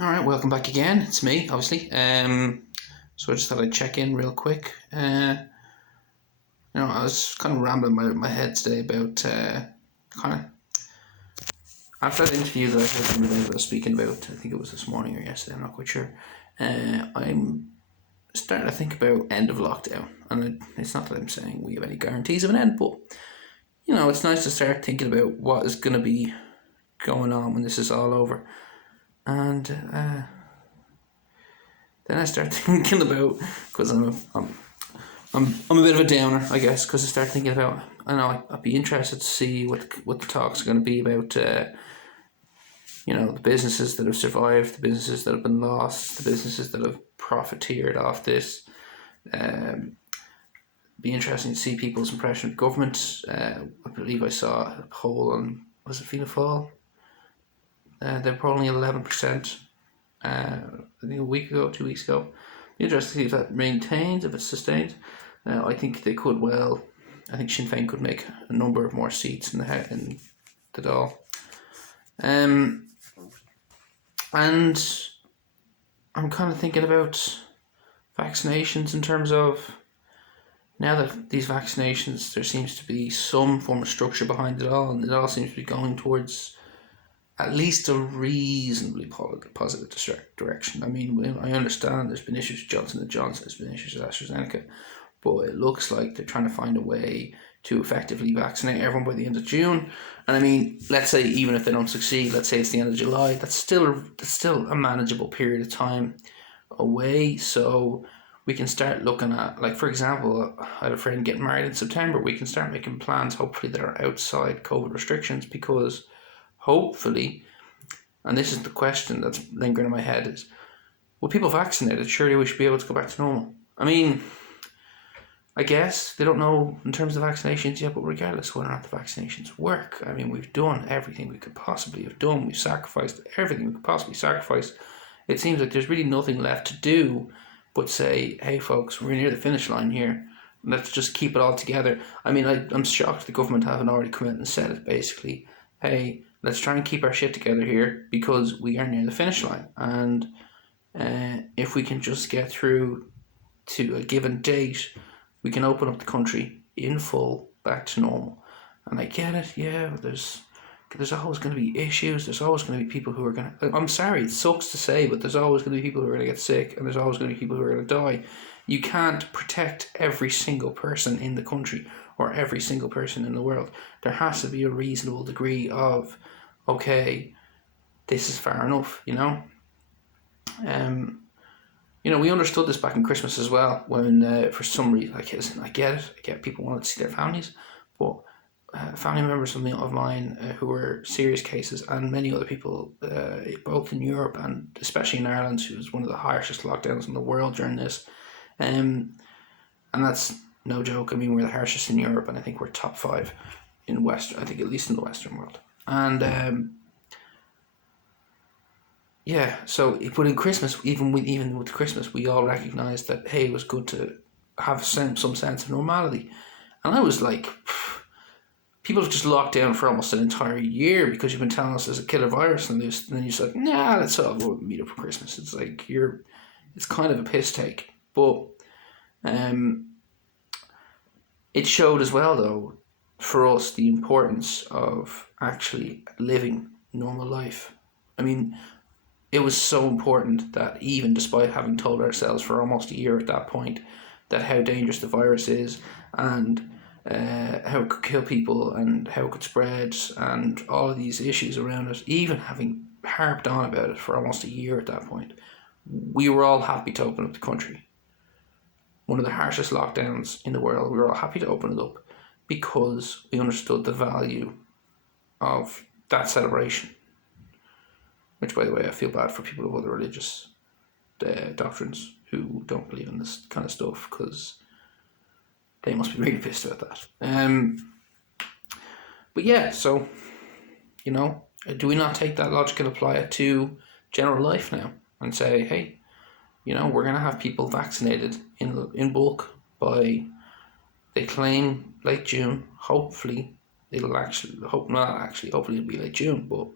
All right, welcome back again. It's me, obviously. So I just thought I'd check in real quick. I was kind of rambling my head today about kind of after that interview that I heard from the I was speaking about. I think it was this morning or yesterday. I'm not quite sure. I'm starting to think about end of lockdown, and it's not that I'm saying we have any guarantees of an end, but it's nice to start thinking about what is going to be going on when this is all over, and then I start thinking about, because I'm a bit of a downer, I guess, because I start thinking about, I know I'd be interested to see what the talks are going to be about. The businesses that have survived, the businesses that have been lost, the businesses that have profiteered off this. Be interesting to see people's impression of government. I believe I saw a poll on, was it Fianna Fáil? They're polling 11%. I think a week ago, 2 weeks ago. Be interesting to see if that maintains, if it's sustained. I think they could well. I think Sinn Féin could make a number of more seats in the Dáil. And I'm kind of thinking about vaccinations in terms of, now that these vaccinations, there seems to be some form of structure behind it all, and it all seems to be going towards at least a reasonably positive direction. I mean, I understand there's been issues with Johnson & Johnson, there's been issues with AstraZeneca, but it looks like they're trying to find a way to effectively vaccinate everyone by the end of June. And I mean, let's say even if they don't succeed, let's say it's the end of July, that's still a manageable period of time away. So we can start looking at, like, for example, I had a friend getting married in September. We can start making plans, hopefully, that are outside COVID restrictions, because hopefully, and this is the question that's lingering in my head, is, with people vaccinated, surely we should be able to go back to normal. I mean, I guess they don't know in terms of vaccinations yet, but regardless of whether or not the vaccinations work, I mean, we've done everything we could possibly have done. We've sacrificed everything we could possibly sacrifice. It seems like there's really nothing left to do but say, hey folks, we're near the finish line here. Let's just keep it all together. I mean, I'm shocked the government haven't already come out and said it, basically. Hey, let's try and keep our shit together here because we are near the finish line. And if we can just get through to a given date, we can open up the country in full back to normal. And I get it, yeah, there's always going to be issues. There's always going to be people who are going to... I'm sorry, it sucks to say, but there's always going to be people who are going to get sick, and there's always going to be people who are going to die. You can't protect every single person in the country or every single person in the world. There has to be a reasonable degree of, okay, this is fair enough, we understood this back in Christmas as well, when for some reason, I get it, people wanted to see their families, but family members of mine who were serious cases, and many other people, both in Europe and especially in Ireland, who was one of the harshest lockdowns in the world during this, and that's no joke. I mean, we're the harshest in Europe, and I think we're top 5 in Western, I think at least in the Western world. And yeah, so but in Christmas, even with Christmas, we all recognised that, hey, it was good to have some sense of normality. And I was like, people have just locked down for almost an entire year because you've been telling us there's a killer virus, and then you said, nah, let's all go meet up for Christmas. It's like, it's kind of a piss take. But it showed as well, though, for us, the importance of actually living normal life. I mean, it was so important that even despite having told ourselves for almost a year at that point that how dangerous the virus is, and how it could kill people and how it could spread and all of these issues around it, even having harped on about it for almost a year at that point, we were all happy to open up the country. One of the harshest lockdowns in the world, we were all happy to open it up because we understood the value of that celebration. Which, by the way, I feel bad for people of other religious doctrines who don't believe in this kind of stuff, because they must be really pissed about that. But yeah, so, do we not take that logic and apply it to general life now and say, hey, we're going to have people vaccinated in bulk by, they claim, late June. Hopefully, hopefully it'll be late June, but,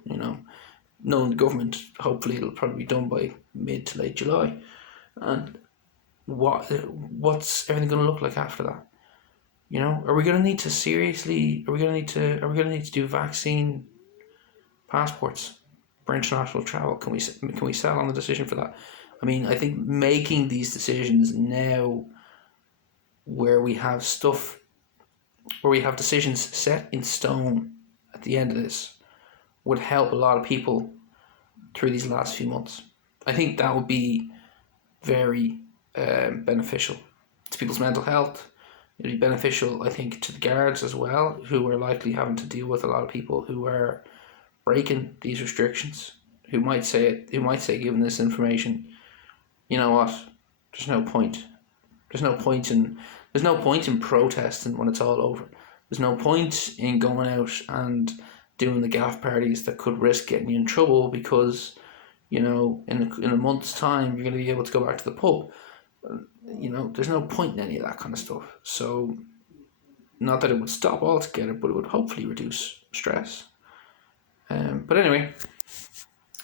knowing the government, hopefully it'll probably be done by mid to late July. And what's everything going to look like after that? You know, are we going to need to seriously? Are we going to need to do vaccine passports for international travel? Can we settle on the decision for that? I mean, I think making these decisions now, where we have decisions set in stone at the end of this, would help a lot of people through these last few months. I think that would be very beneficial to people's mental health. It'd be beneficial, I think, to the guards as well, who are likely having to deal with a lot of people who are breaking these restrictions, who might say, given this information, you know what, there's no point. There's no point in protesting when it's all over. There's no point in going out and doing the gaff parties that could risk getting you in trouble, because, you know, in a month's time you're going to be able to go back to the pub. You know, there's no point in any of that kind of stuff. So, not that it would stop altogether, but it would hopefully reduce stress. But anyway,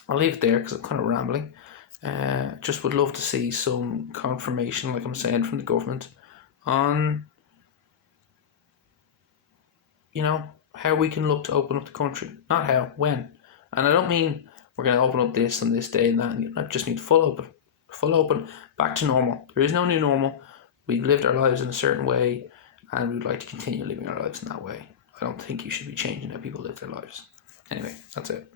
I'll leave it there because I'm kind of rambling. Just would love to see some confirmation, like I'm saying, from the government on, you know, how we can look to open up the country. Not how, when. And I don't mean we're going to open up this on this day and that. I just mean full open, back to normal. There is no new normal. We've lived our lives in a certain way, and we'd like to continue living our lives in that way. I don't think you should be changing how people live their lives. Anyway, that's it.